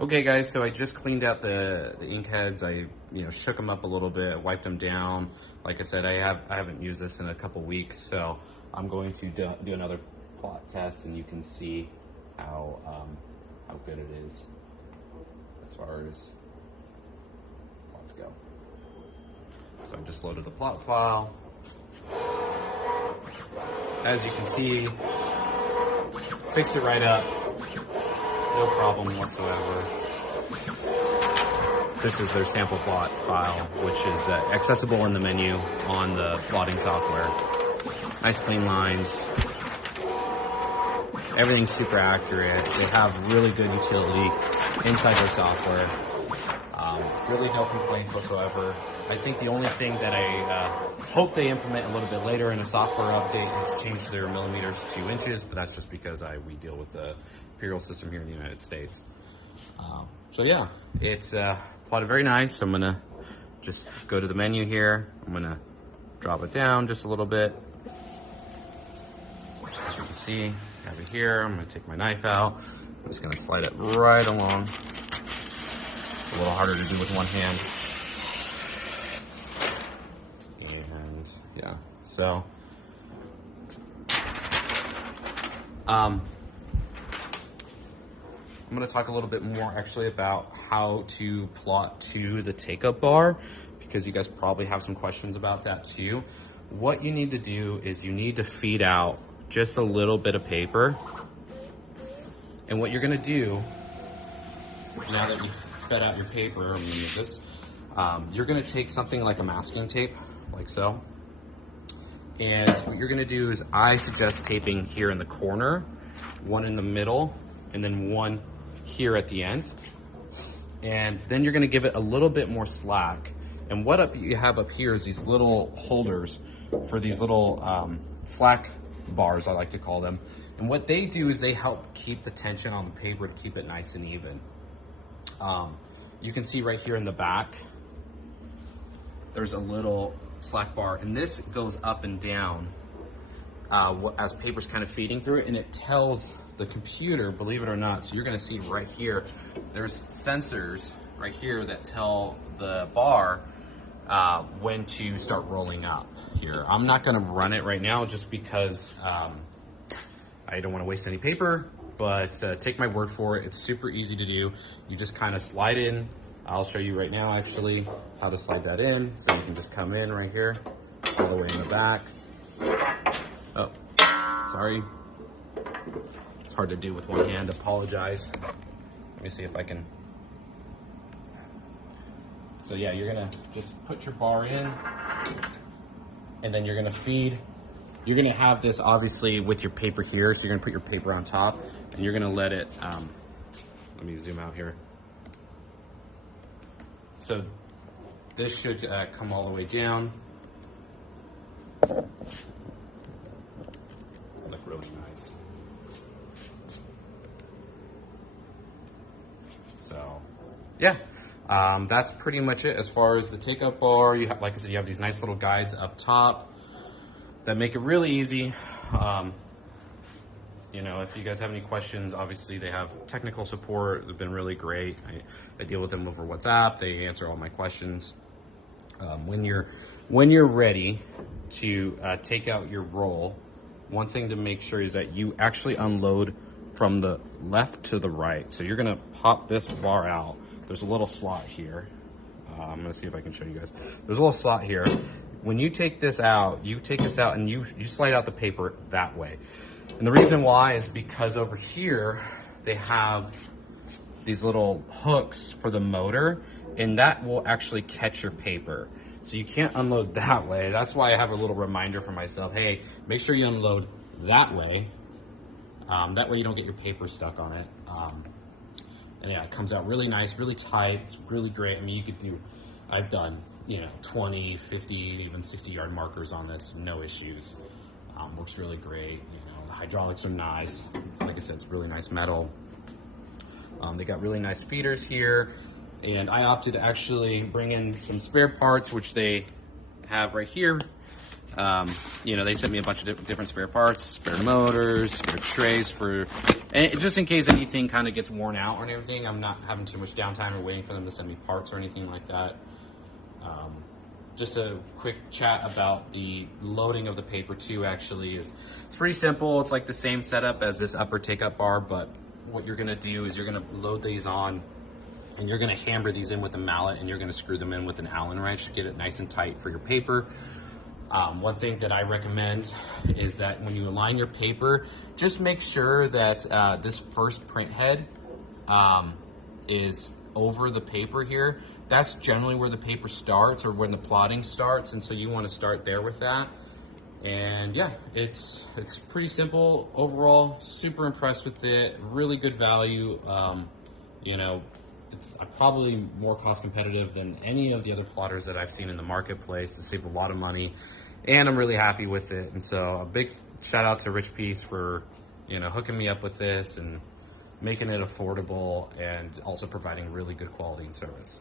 Okay guys, so I just cleaned out the ink heads. I shook them up a little bit, wiped them down. Like I said, I haven't used this in a couple weeks, so I'm going to do another plot test, and you can see how good it is as far as plots go. So I just loaded the plot file. As you can see, fixed it right up. No problem whatsoever. This is their sample plot file, which is accessible in the menu on the plotting software. Nice clean lines. Everything's super accurate. They have really good utility inside their software. Really no complaints whatsoever. I think the only thing that I hope they implement a little bit later in a software update is change their millimeters to inches, but that's just because we deal with the imperial system here in the United States. So yeah, it's plotted very nice. I'm gonna just go to the menu here. I'm gonna drop it down just a little bit. As you can see, I have it here. I'm gonna take my knife out. I'm just gonna slide it right along. It's a little harder to do with one hand. And yeah, so I'm going to talk a little bit more actually about how to plot to the take-up bar, because you guys probably have some questions about that too. What you need to do is you need to feed out just a little bit of paper. And what you're going to do, now that you've fed out your paper, I'm going to use this, you're going to take something like a masking tape, like so. And what you're going to do is I suggest taping here in the corner, one in the middle, and then one here at the end. And then you're gonna give it a little bit more slack. And what you have up here is these little holders for these little slack bars, I like to call them. And what they do is they help keep the tension on the paper to keep it nice and even. You can see right here in the back, there's a little slack bar, and this goes up and down as paper's kind of feeding through it, and it tells the computer, believe it or not, so you're gonna see right here, there's sensors right here that tell the bar when to start rolling up here. I'm not gonna run it right now just because I don't wanna waste any paper, but take my word for it, it's super easy to do. You just kind of slide in. I'll show you right now actually how to slide that in. So you can just come in right here, all the way in the back. Oh, sorry. It's hard to do with one hand, apologize. Let me see if I can. So yeah, you're gonna just put your bar in, and then you're gonna feed. You're gonna have this obviously with your paper here, so you're gonna put your paper on top, and you're gonna let it, let me zoom out here. So this should come all the way down. Look really nice. So yeah, that's pretty much it as far as the take-up bar. You have, like I said, you have these nice little guides up top that make it really easy. If you guys have any questions, obviously they have technical support. They've been really great. I deal with them over WhatsApp. They answer all my questions. When you're ready to take out your roll, one thing to make sure is that you actually unload from the left to the right. So you're gonna pop this bar out. There's a little slot here. I'm gonna see if I can show you guys. There's a little slot here. When you take this out, and you slide out the paper that way. And the reason why is because over here, they have these little hooks for the motor, and that will actually catch your paper. So you can't unload that way. That's why I have a little reminder for myself, hey, make sure you unload that way. That way you don't get your paper stuck on it. And yeah, it comes out really nice, really tight. It's really great. I mean, you could do, I've done, 20, 50, even 60-yard markers on this, no issues. Works really great. The hydraulics are nice. Like I said, it's really nice metal. They got really nice feeders here, and I opted to actually bring in some spare parts, which they have right here. You know, they sent me a bunch of different spare parts, spare motors, spare trays and just in case anything kind of gets worn out or anything, I'm not having too much downtime or waiting for them to send me parts or anything like that. Just a quick chat about the loading of the paper too, actually, it's pretty simple. It's like the same setup as this upper take-up bar, but what you're gonna do is you're gonna load these on and you're gonna hammer these in with a mallet and you're gonna screw them in with an Allen wrench to get it nice and tight for your paper. One thing that I recommend is that when you align your paper, just make sure that this first print head is over the paper here. That's generally where the paper starts or when the plotting starts, and so you want to start there with that. And yeah, it's pretty simple overall. Super impressed with it. Really good value. You know, it's probably more cost competitive than any of the other plotters that I've seen in the marketplace. It saved a lot of money, and I'm really happy with it. And so a big shout out to Richpeace for, you know, hooking me up with this and making it affordable and also providing really good quality and service.